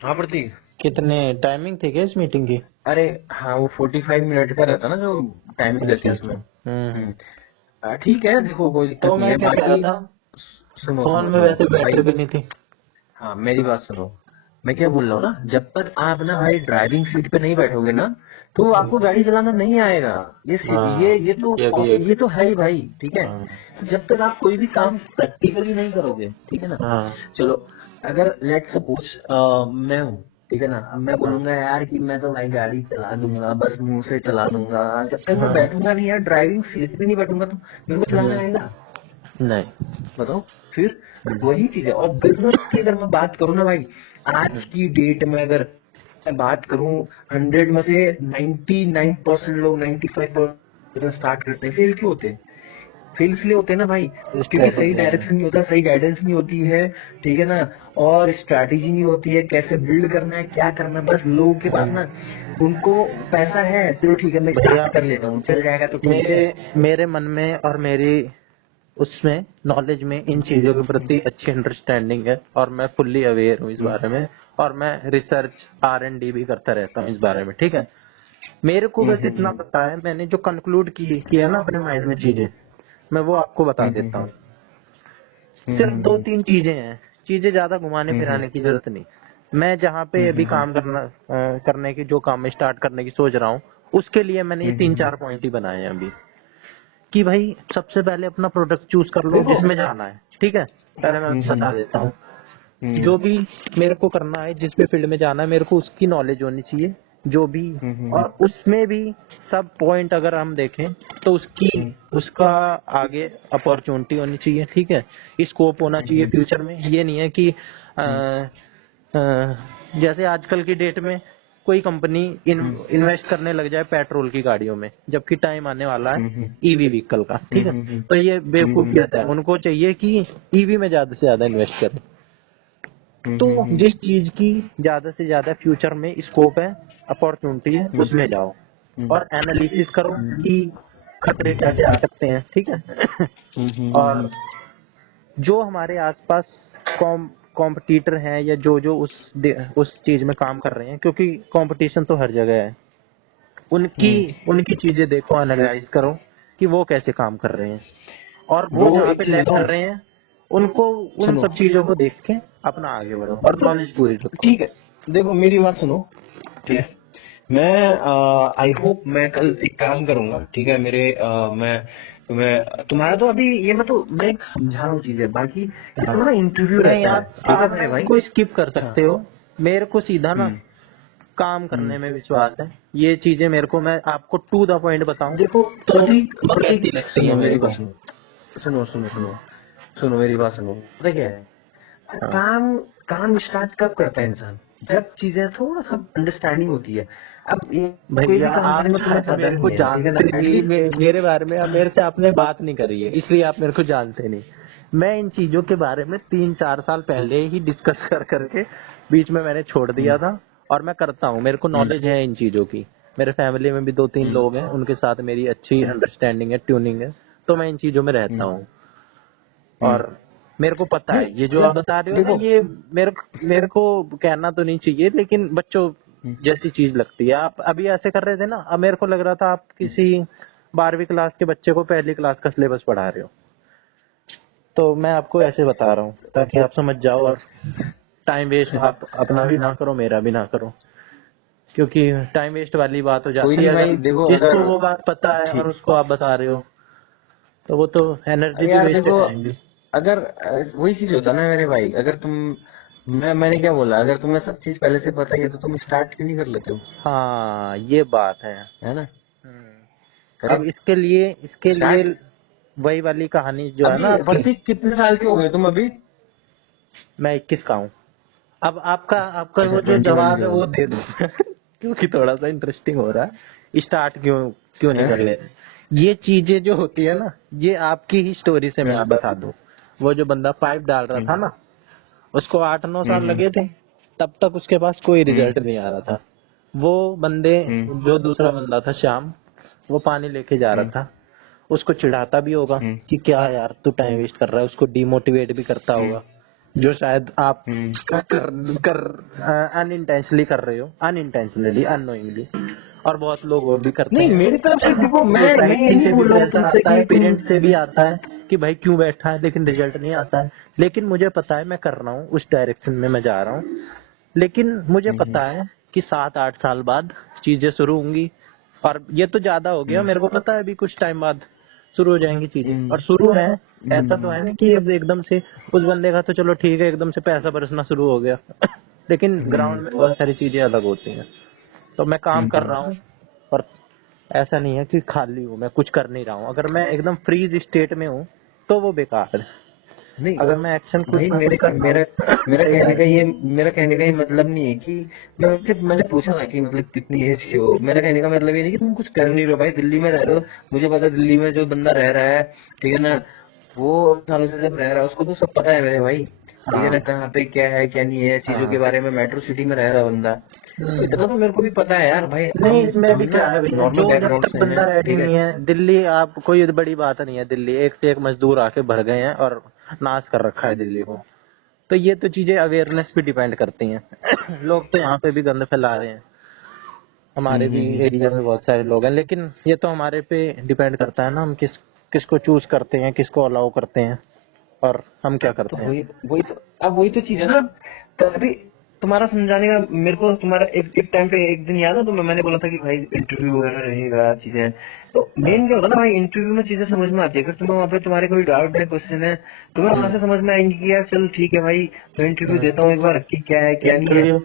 हाँ प्रतीक। कितने टाइमिंग थी क्या इस मीटिंग की? अरे हाँ, वो 45 मिनट का रहता ना जो टाइमिंग रहती अच्छा है अच्छा। उसमें। हम्म। ठीक है, देखो कोई दिक्कत तो नहीं मैं है क्या कह रहा बाकी। था, सुनो फोन सुनो में सुनो वैसे बैटरी भाई। भी नहीं थी। हाँ मेरी बात सुनो। मैं क्या बोल रहा हूँ ना, जब तक आप ना भाई ड्राइविंग सीट पे नहीं बैठोगे ना, तो आपको गाड़ी चलाना नहीं आएगा। हाँ, ये भी एक। ये तो है ही भाई, ठीक है। हाँ जब तक आप कोई भी काम प्रैक्टिकली नहीं करोगे, ठीक है ना। हाँ चलो, अगर लेट सपोज मैं हूँ, ठीक है ना, अब मैं हाँ बोलूंगा यार कि मैं तो भाई गाड़ी चला दूंगा, बस मुंह से चला दूंगा। जब तक मैं हाँ। बैठूंगा नहीं यार, ड्राइविंग सीट पे नहीं बैठूंगा, तो मेरे को चलाना आएगा? नहीं। बताओ फिर। वही चीज है। और बिजनेस की अगर मैं बात करूँ ना भाई, आज की डेट में अगर मैं बात करूं, 100 में से 99% लोग, 95% स्टार्ट करते हैं, फेल क्यों होते हैं? फेल इसलिए होते हैं ना भाई, क्योंकि सही स्ट्रेटेजी नहीं है। डायरेक्शन नहीं होता, सही गाइडेंस नहीं होती है, ठीक है ना। और स्ट्रैटेजी नहीं होती है, कैसे बिल्ड करना है, क्या करना है। बस लोगों के पास ना, उनको पैसा है, चलो ठीक है मैं भैया, स्टार्ट कर लेता हूँ, चल जाएगा तो ठीक मेरे है। मेरे मन में और मेरी उसमें नॉलेज में इन चीजों के प्रति अच्छी अंडरस्टैंडिंग है, और मैं फुल्ली अवेयर हूँ इस हम्म, बारे में। और मैं रिसर्च R&D भी करता रहता हूँ इस बारे में, ठीक है। मेरे को बस इतना हम्म, पता है, मैंने जो कंक्लूड की किया ना अपने माइंड में चीजें, मैं वो आपको बता हम्म, देता हूँ। हम्म, सिर्फ दो तीन चीजें हैं, चीजें ज्यादा घुमाने हम्म, फिराने की जरूरत नहीं। मैं जहाँ पे हम्म, अभी काम करने की, जो काम मैं स्टार्ट करने की सोच रहा हूँ, उसके लिए मैंने ये तीन हम्म। चार पॉइंट ही बनाए हैं अभी। कि भाई सबसे पहले अपना प्रोडक्ट चूज कर लो देखो। जिसमें जाना है, ठीक है। पहले मैं बता देता हूँ, हम्म, जो भी मेरे को करना है, जिस भी फील्ड में जाना है, मेरे को उसकी नॉलेज होनी चाहिए, जो भी। हम्म, और उसमें भी सब पॉइंट अगर हम देखें, तो उसकी हम्म, उसका आगे अपॉर्चुनिटी होनी चाहिए, ठीक है। स्कोप होना चाहिए हम्म, फ्यूचर में। ये नहीं है कि हम्म, जैसे आजकल की डेट में कोई कंपनी हम्म, इन्वेस्ट करने लग जाए पेट्रोल की गाड़ियों में, जबकि टाइम आने वाला है हम्म, ईवी व्हीकल का, ठीक है। हम्म, तो ये हम्म, बेवकूफियत है, उनको चाहिए कि ईवी में ज्यादा से ज्यादा इन्वेस्ट करें। हम्म, तो जिस चीज की ज्यादा से ज्यादा फ्यूचर में स्कोप है, अपॉर्चुनिटी है, हम्म, उसमें जाओ। हम्म, और एनालिसिस करो कि खतरे क्या क्या आ सकते हैं, ठीक है। और जो हमारे आसपास कॉम्पिटिटर हैं, या जो जो उस चीज में काम कर रहे हैं, क्योंकि कंपटीशन तो हर जगह है, उनकी हम्म। उनकी चीजें देखो, एनालाइज करो कि वो कैसे काम कर रहे हैं, और वो ब्रो जहाँ एक पे चीज लैग कर बताऊं। रहे हैं, उनको उन सुनो, सब चीजों को देख के अपना आगे बढ़ो और नॉलेज पूरी रखो। ठीक है, देखो मेरी बात सुनो, ठीक है। मैं आई होप मैं कल एक काम करूंगा, ठीक है। मैं तुम्हारा तो अभी ये मैं एक समझा रहा हूँ चीजें, बाकी हाँ। इसमें ना इंटरव्यू नहीं, रहता है, ठीक है आप ना मेरे भाई। इसको स्किप कर हाँ। सकते हो। मेरे को सीधा ना हम्म, काम हम्म। करने में विश्वास है। ये चीजें मेरे को, मैं आपको टू द पॉइंट बताऊं देखो तो प्रतीक, बहुत प्रतीक ईजी लगती सुनो है मेरे मेरी को। बात सुनो, सुनो सुनो सुनो सुनो मेरी बात सुनो। पता क्या है, हाँ काम काम स्टार्ट कब करता है इंसान? जब चीजें थोड़ा सा अंडरस्टैंडिंग होती है। अब ये कोई भैया, भी काम करने आप में तुम्हें पता मेरे नहीं को है, ठीक है ना, जानते नहीं, एटलीस्ट। मेरे बारे में मेरे से आपने बात नहीं करी है, इसलिए आप मेरे को जानते नहीं। मैं इन चीजों के बारे में 3-4 साल पहले ही डिस्कस कर करके बीच में मैंने छोड़ दिया था। और मैं करता हूँ, मेरे को नॉलेज है इन चीजों की। मेरे फैमिली में भी 2-3 लोग हैं, उनके साथ मेरी अच्छी अंडरस्टैंडिंग है, ट्यूनिंग है। तो मैं इन चीजों में रहता हूँ। और मेरे को पता नहीं है ये जो आप अगर बता रहे हो ना, देखो। ये मेरे मेरे को कहना तो नहीं चाहिए, लेकिन बच्चों जैसी चीज लगती है। आप अभी ऐसे कर रहे थे ना, अब मेरे को लग रहा था आप किसी 12वीं क्लास के बच्चे को पहली क्लास का सिलेबस पढ़ा रहे हो। तो मैं आपको ऐसे बता रहा हूँ ताकि आप समझ जाओ, और टाइम वेस्ट आप अपना भी ना करो, मेरा भी ना करो। क्योंकि टाइम वेस्ट वाली बात हो कोई जाती नहीं है भाई, अगर देखो जिसको अगर वो बात पता है और ठीक। उसको आप बता रहे हो, तो वो तो एनर्जी अरे भी यार वेस्ट देखो, जाएंगी। अगर वही चीज होता ना मेरे भाई, अगर तुम, मैंने क्या बोला, अगर तुम्हें सब चीज पहले से पता ही है तो तुम स्टार्ट क्यों नहीं कर लेते हो? हाँ, ये बात है। है ना। अब करेक्ट। इसके लिए स्टार्ट। वही वाली कहानी जो है अभी ना आपकी। प्रतीक कितने साल के हो गए तुम अभी? मैं 21 का हूँ। अब आपका आपका अच्छा, वो जो 21 जवाब के है हो। वो दे दो। क्योंकि थोड़ा सा इंटरेस्टिंग हो रहा है, स्टार्ट क्यों क्यों नहीं कर हैं? लेते। ये चीजें जो होती है ना, ये आपकी ही स्टोरी से मैं हम्म, आप बता दूं। वो जो बंदा पाइप डाल रहा था हम्म, ना, उसको 8-9 साल हम्म, लगे थे, तब तक उसके पास कोई हम्म, रिजल्ट नहीं आ रहा था। वो बंदे, हम्म, जो दूसरा बंदा था श्याम, वो पानी लेके जा रहा हम्म, था। उसको चिढ़ाता भी होगा हम्म, कि क्या यार तू टाइम वेस्ट कर रहा है, उसको डिमोटिवेट भी करता हम्म, होगा। जो शायद आप हम्म। अनइंटेंशनली कर रहे हो, अनइंटेंशनली, अननोइंगली, और बहुत लोग वो भी करते नहीं हैं। मेरी तरफ से देखो, मैं ये सोसाइटी नहीं से भी बोल रहा हूँ प्रेशर तुमसे आता कि है, तुम पेरेंट्स से भी आता है कि भाई क्यों बैठा है, लेकिन रिजल्ट नहीं आता है। लेकिन मुझे पता है मैं कर रहा हूँ, उस डायरेक्शन में मैं जा रहा हूँ। लेकिन मुझे हम्म, पता है कि 7-8 साल बाद चीजें शुरू होंगी, और ये तो ज्यादा हो गया, हम्म, मेरे को पता है अभी कुछ टाइम बाद शुरू हो जाएंगी चीजें, हम्म, और शुरू है। ऐसा तो हम्म, है नहीं कि अब एकदम से उस बंदे का तो चलो ठीक है, एकदम से पैसा बरसना शुरू हो गया। लेकिन ग्राउंड में बहुत सारी चीजें अलग होती हैं। तो मैं काम कर हम्म। रहा हूँ, पर ऐसा नहीं है कि खाली हूँ, मैं कुछ कर नहीं रहा हूँ। अगर मैं एकदम फ्रीज स्टेट में हूँ तो वो बेकार है। नहीं अगर मैं एक्शन कुछ भाई, ना कुछ कर रहा मेरा हूँ मेरा सही कहने का ये डायरेक्शन। मेरा कहने का ये मतलब नहीं है कि मैंने पूछा ना कि मतलब कितनी एज के हो। मेरा कहने का मतलब ये नहीं कि तुम कुछ कर नहीं रहे हो भाई, दिल्ली में रह रहे हो। मुझे पता है दिल्ली में जो बंदा रह रहा है, ठीक है ना, वो सालों से जब रह रहा है उसको तो सब पता है मेरे भाई। ठीक है ना, हाँ। कहाँ पे क्या है क्या नहीं है चीजों के हाँ। बारे में, मेट्रो सिटी में रह रहा बंदा। तो हम्म। इतना तो मेरे को भी पता है यार भाई। नहीं, हम इसमें हम भी ना क्या है भैया, नॉर्मल जो जब बैकग्राउंड तक से बंदा हैं, रेडी ठीक है। नहीं है, दिल्ली आप कोई बड़ी बात नहीं है। दिल्ली एक से एक मजदूर आके भर गए हैं और नाश कर रखा है दिल्ली को। तो ये तो चीजें अवेयरनेस पे डिपेंड करती हैं। लोग तो यहाँ पे भी गंद फैला रहे हैं, हमारे भी एरिया में बहुत सारे लोग हैं, लेकिन ये तो हमारे पे डिपेंड करता है ना, हम किसको चूज करते हैं, किसको अलाउ करते हैं, और हम क्या तो करते हैं। वही तो चीज है ना। तभी तुम्हारा समझाने का मेरे को, तुम्हारा एक टाइम पे एक दिन याद है, तो मैंने बोला था कि भाई इंटरव्यू वगैरह रहेगा चीजें। तो मेन क्या होता है ना भाई, इंटरव्यू में चीजें समझ में आती है। अगर तुम्हें वहाँ पे तुम्हारे कोई डाउट है, क्वेश्चन है, तुम्हें वहां से समझ में आएंगी कि यार चल ठीक है भाई, मैं इंटरव्यू देता हूँ एक बार कि क्या है क्या नहीं है। इंटरव्यू।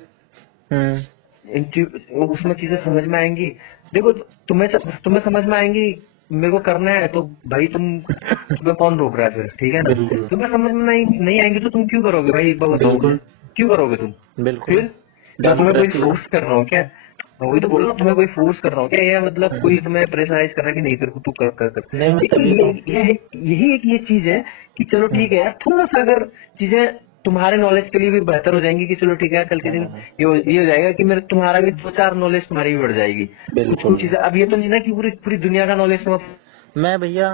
हम्म। इंटरव्यू उसमें चीजें समझ में आएंगी। देखो, तुम्हें समझ में आएंगी, मेरे को करना है तो भाई तुम्हें कौन रोक रहा है फिर, ठीक है ना। बिल्कुल। तुम्हें समझ में नहीं आएंगी तो तुम क्यों करोगे भाई, एक बार बताओ मुझे। बिल्कुल। क्यों करोगे तुम बिल्कुल। फिर? मैं तुम्हें कोई डेमोक्रेसी है। फोर्स कर रहा हूँ क्या? मैं वही तो बोल रहा हूँ, तुम्हें कोई फोर्स कर रहा हूँ क्या, या मतलब कोई हम्म। तुम्हें प्रेशराइज कर रहा है कि नहीं तेरे को तू कर। नहीं, मैं एक तो तभी तो। यही एक ये चीज है कि चलो ठीक है यार, थोड़ा सा अगर चीजें तुम्हारे नॉलेज के लिए भी बेहतर हो जाएंगी, कि चलो ठीक है यार, कल के दिन हाँ, ये हो जाएगा कि मेरे तुम्हारा भी दो चार नॉलेज तुम्हारी भी बढ़ जाएगी। कुछ कुछ बिल्कुल। चीजें, अब ये तो नहीं ना कि पूरी पूरी दुनिया का नॉलेज तुम मैं भैया,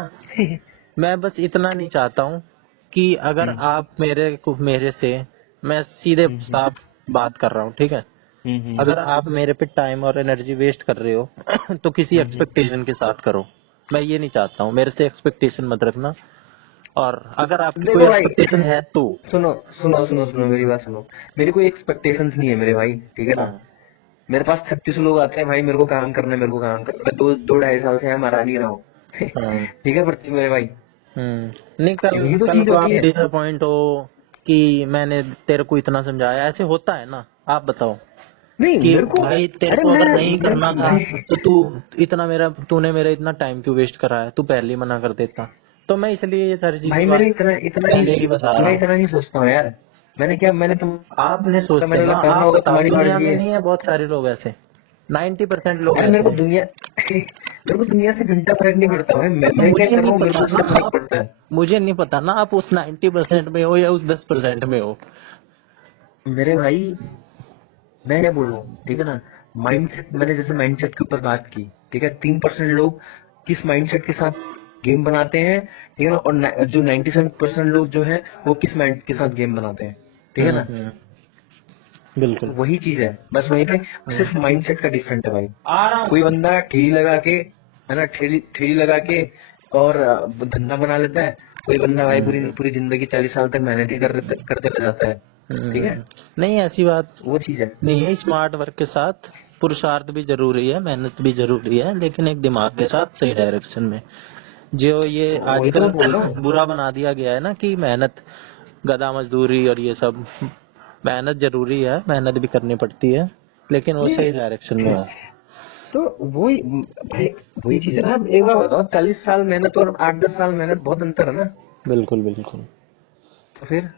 मैं बस इतना नहीं चाहता हूँ कि अगर हम्म, आप मेरे से, मैं सीधे हम्म, साफ बात कर रहा हूँ, ठीक है। हम्म, अगर आप मेरे पे टाइम और एनर्जी वेस्ट कर रहे हो तो किसी हम्म, एक्सपेक्टेशन के साथ करो। मैं ये नहीं चाहता हूँ, मेरे से एक्सपेक्टेशन मत रखना। और अगर आपकी कोई देखो भाई, एक्सपेक्टेशन है तो। सुनो सुनो मेरी बात सुनो। मेरी कोई एक्सपेक्टेशंस नहीं है मेरे भाई, ठीक है ना। हाँ। मेरे पास 36 लोग आते हैं भाई, मेरे को काम करना है, मेरे को काम करना है। मैं दो ढाई साल से यहाँ मरा नहीं रहा हूँ। हाँ। ठीक है प्रतीक मेरे भाई, नहीं, कल यही तो कल चीज को होती आप है। डिसअपॉइंट हो कि मैंने तेरे को इतना समझाया, ऐसे होता है ना। आप बताओ नहीं कि मेरे को, भाई तेरे अरे को मैं अगर नहीं करना था भाई, तो तूने मेरा इतना टाइम क्यों वेस्ट करा है, तू पहले ही मना कर देता। तो मैं इसलिए ये सारी चीजें भाई बात मेरे इतना इतना पहले ही बता नहीं, रहा मैं हूँ। इतना नहीं सोचता हूँ यार। मैंने तुम आपने सोचते मैंने ना, बोला करना आप होगा, बताओ, तुम्हारी दुनिया मर्जी में है। नहीं है बहुत सारे लोग ऐसे? 90% लोग अरे ऐसे हैं। मेरे को दुनिया से घंटा फर्क नहीं पड़ता भाई, तो मैं क्या मुझे कर नहीं रहा हूँ मेरे पता को ना उससे फर्क आप पड़ता है। मुझे नहीं पता ना आप उस 90% में हो या उस 10% में हो। मेरे भाई, मैं क्या बोल रहा हूँ, ठीक है ना। माइंडसेट, मैंने जैसे माइंडसेट के ऊपर बात की, ठीक है। 3% लोग किस माइंडसेट के साथ गेम बनाते हैं, ठीक है ना, और जो 97% लोग जो है वो किस माइंड के साथ गेम बनाते हैं, ठीक है ना। हम्म। तो बिल्कुल। वही चीज है, बस वहीं पे सिर्फ माइंडसेट का डिफरेंट है भाई। आ रहा कोई हूँ। बंदा ठेली लगा के, है ना, ठेली लगा के और धंधा बना लेता है। कोई बंदा भाई पूरी हम्म। पूरी जिंदगी 40 साल तक मेहनत ही करते रह जाता है, ठीक है। नहीं, ऐसी बात वो चीज है। नहीं है। स्मार्ट वर्क के साथ पुरुषार्थ भी जरूरी है, मेहनत भी जरूरी है, लेकिन एक दिमाग के साथ सही डायरेक्शन में। जो ये वही तो आजकल मैं बोल रहा हूँ। बुरा बना दिया गया है ना कि मेहनत, गधा मजदूरी और ये सब। मेहनत जरूरी है, मेहनत भी करनी पड़ती है, लेकिन वो सही डायरेक्शन में नहीं, हो। तो वही भाई, वही चीज है ना। अब एक बार बताओ, 40 साल मेहनत और 8-10 साल मेहनत, बहुत अंतर है ना। बिल्कुल, बिल्कुल। तो फिर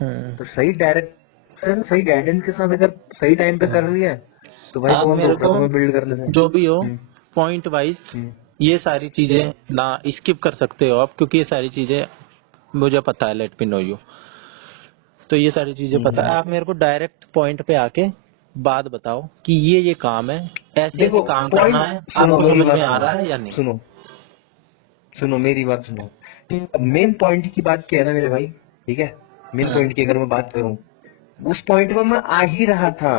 हम्म। तो सही डायरेक्शन, सही गाइडेंस के साथ अगर सही टाइम पे कर लिया, तो भाई आप कौन मेरे रोक रहा को है तुम्हें बिल्ड करने से। जो भी हो, पॉइंट वाइज हम्म, ये सारी चीजें ना स्किप कर सकते हो आप, क्योंकि ये सारी चीजें मुझे पता है, लेट मी नो यू। तो ये सारी चीजें पता है, हम्म। आप मेरे को डायरेक्ट पॉइंट पे आके बात बताओ कि ये काम है, ऐसे ऐसे देखो काम करना है, पॉइंट सुनो, आपको मेरी समझ में बात आ सुनो, रहा है या नहीं? सुनो सुनो मेरी बात सुनो। मेन पॉइंट की बात क्या है ना मेरे भाई, ठीक है। मेन हाँ। पॉइंट की अगर मैं बात करूं, उस पॉइंट में मैं आ ही रहा था,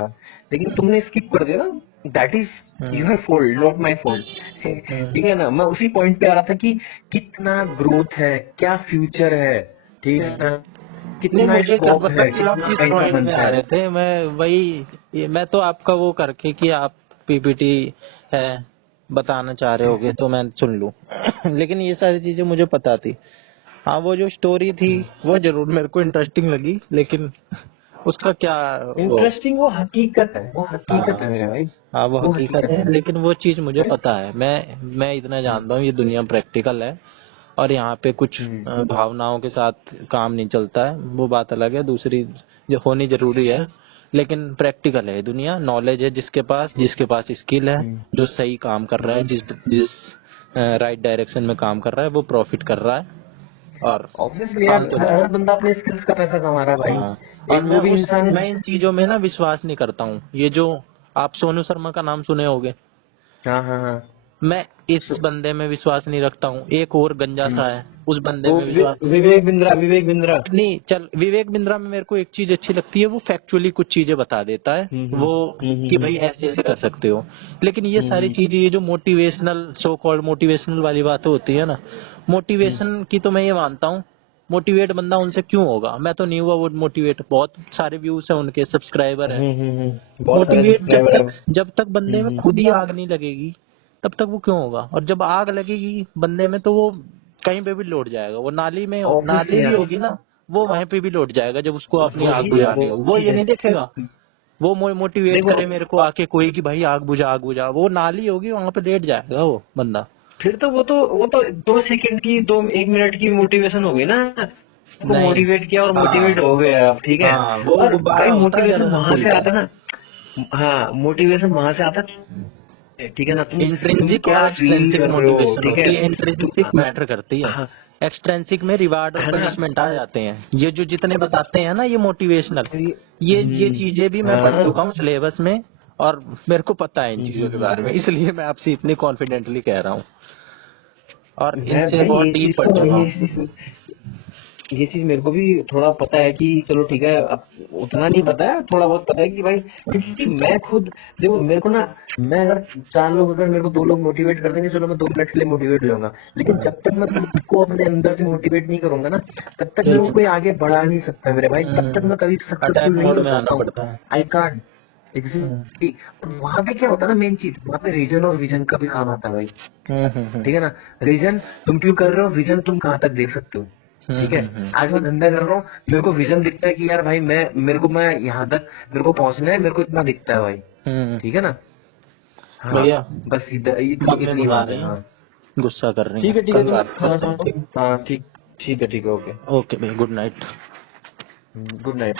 लेकिन तुमने स्किप कर दिया ना। That is you have fold, not my fold. Hmm. ठीक है ना, मैं उसी पॉइंट पे आ रहा था कि कितना ग्रोथ है, क्या फ्यूचर है, ठीक है ना, नहीं, कितना मुझे क्या स्कोप पता है, कि आप कितना किस पैसा पॉइंट में बनता आ है। रहे थे। मैं वही मैं तो आपका वो करके कि आप पीपीटी है बताना चाह रहे होगे तो मैं सुन लूं। लेकिन ये सारी चीजें मुझे पता थी। हाँ, वो जो स्टोरी थी वो जरूर मेरे को इंटरेस्टिंग लगी, लेकिन उसका क्या वो। इंटरेस्टिंग, वो हकीकत है, वो हकीकत हाँ। है मेरे भाई, हाँ, वो वो हकीकत हकीकत है, है। लेकिन वो चीज मुझे पता है। मैं इतना जानता हूँ ये दुनिया प्रैक्टिकल है, और यहाँ पे कुछ हम्म। भावनाओं के साथ काम नहीं चलता है। वो बात अलग है, दूसरी जो होनी जरूरी है, लेकिन प्रैक्टिकल है दुनिया। नॉलेज है जिसके पास स्किल है, हम्म। जो सही काम कर रहा है, जिस जिस राइट डायरेक्शन में काम कर रहा है, वो प्रॉफिट कर रहा है और ऑब्वियसली यार, काम तो हर बंदा अपने स्किल्स का पैसा कमा रहा है हाँ। भाई, और एक वो भी इंसान मैं है। इन चीजों में ना विश्वास नहीं करता हूँ। ये जो आप सोनू शर्मा का नाम सुने होगे, हाँ हाँ हाँ। मैं इस तो बंदे में विश्वास नहीं रखता हूँ। एक और गंजा सा है, उस बंदे वो में विश्वास विवेक बिंद्रा, विवेक बिंद्रा। नहीं। चल, विवेक बिंद्रा में मेरे को एक चीज अच्छी लगती है, वो फैक्चुअली कुछ चीजें बता देता है, वो कि भाई ऐसे ऐसे कर सकते हो। लेकिन ये सारी चीजें, ये जो मोटिवेशनल, सो कॉल्ड मोटिवेशनल वाली बातें होती है ना, मोटिवेशन की तो मैं ये मानता हूँ, मोटिवेट बंदा उनसे क्यों होगा। मैं तो नहीं हुआ वो मोटिवेट, बहुत सारे व्यूज है उनके, सब्सक्राइबर है। बहुत सारे मोटिवेट सब्सक्राइबर है। जब तक बंदे में खुद ही आग नहीं लगेगी, तब तक वो क्यों होगा। और जब आग लगेगी बंदे में, तो वो कहीं पे भी लौट जाएगा। वो नाली में, नाली ऑब्वियसली भी यार, होगी ना, वो वहीं पे भी लौट जाएगा जब उसको अपनी आग बुझानी हो। वही वो चीज ये है। नहीं देखेगा, वो मोटिवेट देखो, करे मेरे को आके कोई कि भाई आग बुझा, आग बुझा। वो नाली होगी, वहां पे लेट जाएगा वो बंदा। फिर तो वो तो 2 सेकंड की, 1 मिनट की मोटिवेशन हो गई ना, को नहीं। मोटिवेट किया और मोटिवेट हाँ। हो गए आप, ठीक है। हाँ, वो और गुब्बारा भाई होता है मोटिवेशन गर्म वहां फूल से का। आता ना, हाँ मोटिवेशन वहां से आता है, ठीक है ना, तुम इंट्रिंसिक और क्या फील एक्सट्रेंसिक कर रहे हो, मोटिवेशन ठीक है। होती है। तुम, इंट्रिंसिक मैटर करती है, हाँ, एक्सट्रेंसिक में रिवार्ड और है ना। पनिशमेंट आ जाते हैं। ये जो जितने बताते हैं ना ये मोटिवेशनल, ये चीजें भी मैं पढ़ हाँ। चुका हूँ सिलेबस में, और मेरे को पता है इन चीजों के बारे में, हम्म। इसलिए मैं आपसे इतनी कॉन्फिडेंटली कह रहा हूँ, और मैं इनसे भाई बहुत डीप पढ़ चुका हूँ। ये चीज मेरे को भी थोड़ा पता है कि चलो ठीक है, अब उतना नहीं पता है, थोड़ा बहुत पता है कि भाई, क्योंकि मैं खुद, देखो मेरे को ना, मैं अगर 4 लोग, अगर मेरे को 2 लोग मोटिवेट कर देंगे, चलो मैं 2 मिनट के लिए मोटिवेट हो जाऊंगा, लेकिन जब तक मैं खुद को अपने अंदर से मोटिवेट नहीं करूंगा ना, तब तक मेरे को कोई आगे बढ़ा नहीं सकता मेरे भाई, तब तक मैं कभी अटैक सक्सेसफुल नहीं मोड हो में सकता आना हूँ। पड़ता है। I can't exactly. वहां पे क्या होता है ना, मेन चीज वहां पे रीजन और विजन का भी काम आता है भाई, ठीक है ना। रीजन तुम क्यों कर रहे हो, विजन तुम कहाँ तक देख सकते हो, ठीक है। आज मैं धंधा कर रहा हूँ, मेरे को विजन दिखता है कि यार भाई, मैं यहाँ तक मेरे को पहुंचना है, मेरे को इतना दिखता है भाई, ठीक है ना। हाँ, भैया, बस इधर मम्मी इतनी बुला बात है। रही हैं, हाँ, गुस्सा कर रही ठीक हैं, है, ठीक है, कभी तुम्हें बात खाना करते हैं, खाना। ठीक। हाँ, ठीक, ठीक है, ठीक है, ओके। ओके भैया, गुड नाइट। Good night.